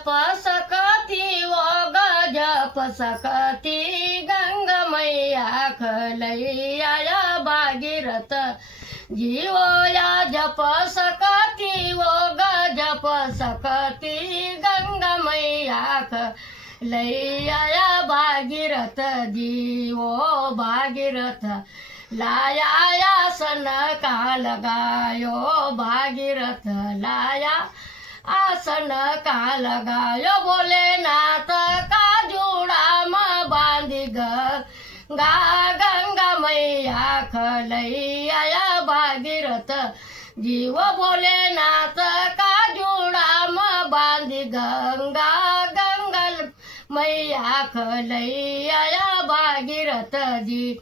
जप सकती वो ग जप सकती गंगा मैया खलैया या भागीरथ जीवो या जप सकती वो ग जप सकती गंगा मैया खलैया या भागीरथ जीवो भागीरथ लाया या सन का लगायो भागीरथ लाया आसन का लगायो भोलेनाथ का जोड़ा में बांधी गंगा गंगा मैया खलैया भागीरथ जीव भोलेनाथ का जोड़ा में बांधी गंगा गंगा मैया खलैया भागीरथ जी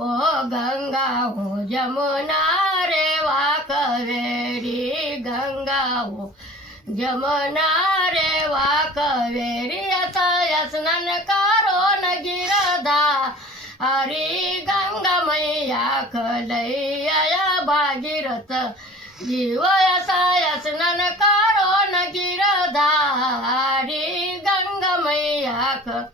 ओ गंगा हो जमुना रेवा कावेरी गंगा हो जमुना रेवा कावेरी असा स्नान करो न गिरधा हरी गंगा मैया खलैया भागीरथ जीव असा स्नान करो न गिरधा हरी गंगा मैया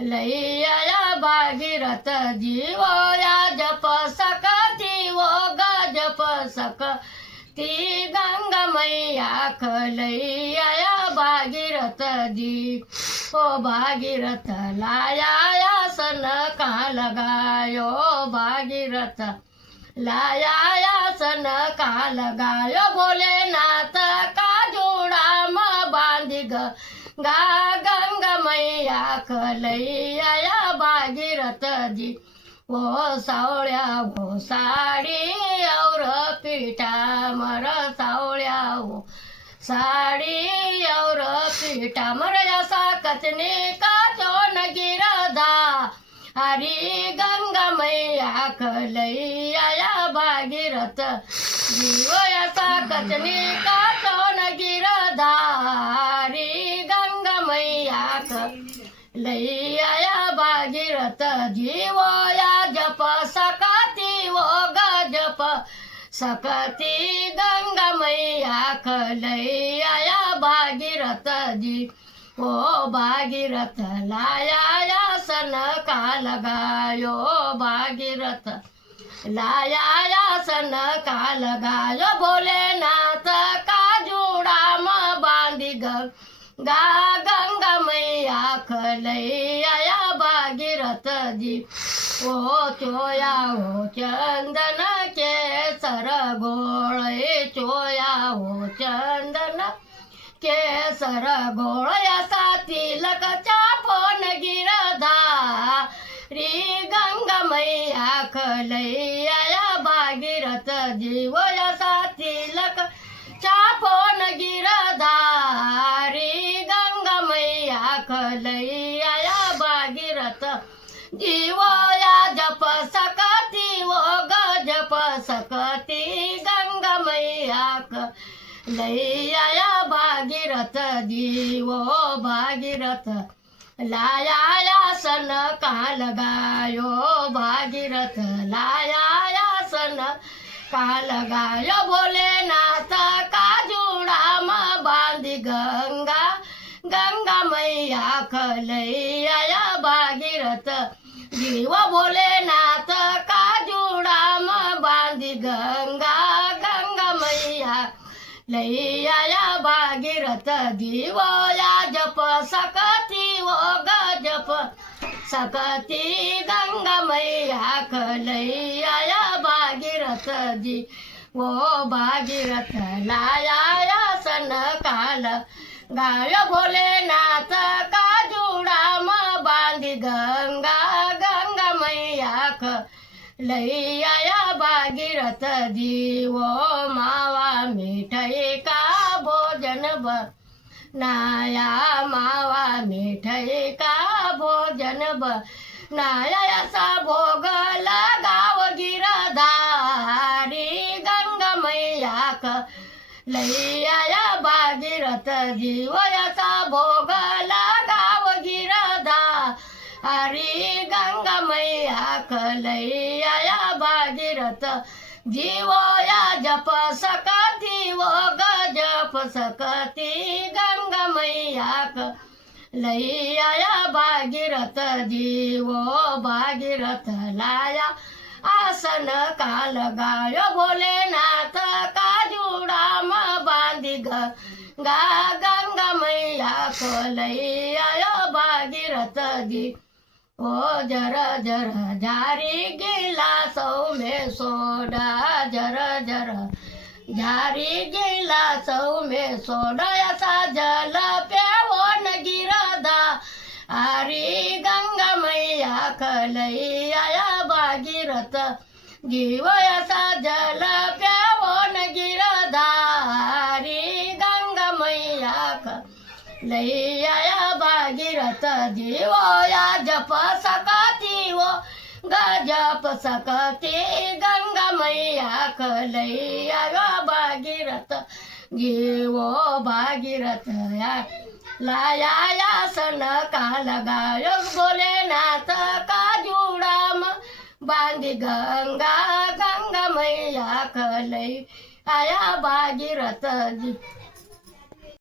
लैया भागीरथ जीवो या जप सकती वो ग जप सकती गंगा मैया खलैया भागीरथ जी ओ भागीरथ लाया आसन का लगायो भागीरथ लाया आसन का लगायो भोलेनाथ का जोड़ा में बांधी गा गंगा मैया खलैया भागीरथ जी वो सावळ्या वो साडी और पीठा मर सावळ्या वो साडी और पीठा मर असा कचने का चोन गिरधा हरी गंगा मैया खलैया भागीरथ जीव असा कचने का चोन गिरधा हरी गंगा मैया लैया भागीरथ जीवो या जप सकती वो ग जप सकती गंगा मैया खलैया भागीरथ जी ओ भागीरथ लाया आसन का लगायो भागीरथ लाया आसन का लगायो भोलेनाथ का जोड़ा में बांधी गा गंगा मैया खलैया भागीरथ जी ओ चोया हो चंदन के सर गोळे चोया हो चंदन के सर गोळया सा तिलक चापोन गिरधा री गंगा मैया खलैया भागीरथ जीव सा तिलक चापोन गिरधा री गंगा मैया खलैया भागीरथ जीव या जप सकती वो ग जप सकती गंगा मैया खलैया भागीरथ जीव भागीरथ लाया आसन का लगायो भागीरथ लाया आसन का लगायो भोलेनाथ का जोड़ा में बांधी गंगा गंगा मैया खलैया भागीरथ जीव भोलेनाथ का जोड़ा में बांधी गंगा गंगा मैया लैया भागीरथ जीव या जप सकती वो ग जप सकती गंगा मैया खलैया भागीरथ जी वो भागीरथ लाया आसन का लगायो भोलेनाथ का जोड़ा में बांधी गंगा गंगा मैया खलैया भागीरथ जी वो मावा मिठाई का भोजन बनाया मावा मिठाई का भोजन बनाया ऐसा भोग लगाव गिरधा हरी गंगा मैया खलैया भागीरथ जीव ऐसा भोग लगाव गिरधा हरी गंगा मैया खलैया भागीरथ जीवो या जप सकती वो ग जप सकती गंगा मैया मैया लई आया भागीरथ जी वो भागीरथ लाया आसन काल गायो भोलेनाथ का जुड़ाम बांधी गा गंगा मैया लई आयो भागीरथ जी ओ जर जर झारी गिलासों में सोडा जर जर झारी गिलासों में सोडा ऐसा जल प्यावो न गिरधा हरी गंगा मैया लई आया भागीरथ जीव ऐसा जल प्यावो न गिरधा हरी गंगा मैया लई आया भागीरथ जीव या जप सकती वो गजप सकती गंगा मैया लई आया भागीरथ जीवो भागीरथ लाया आसन का लगायो भोलेनाथ का जुड़ाम बांधी गंगा गंगा मैया लई आया भागीरथ जी।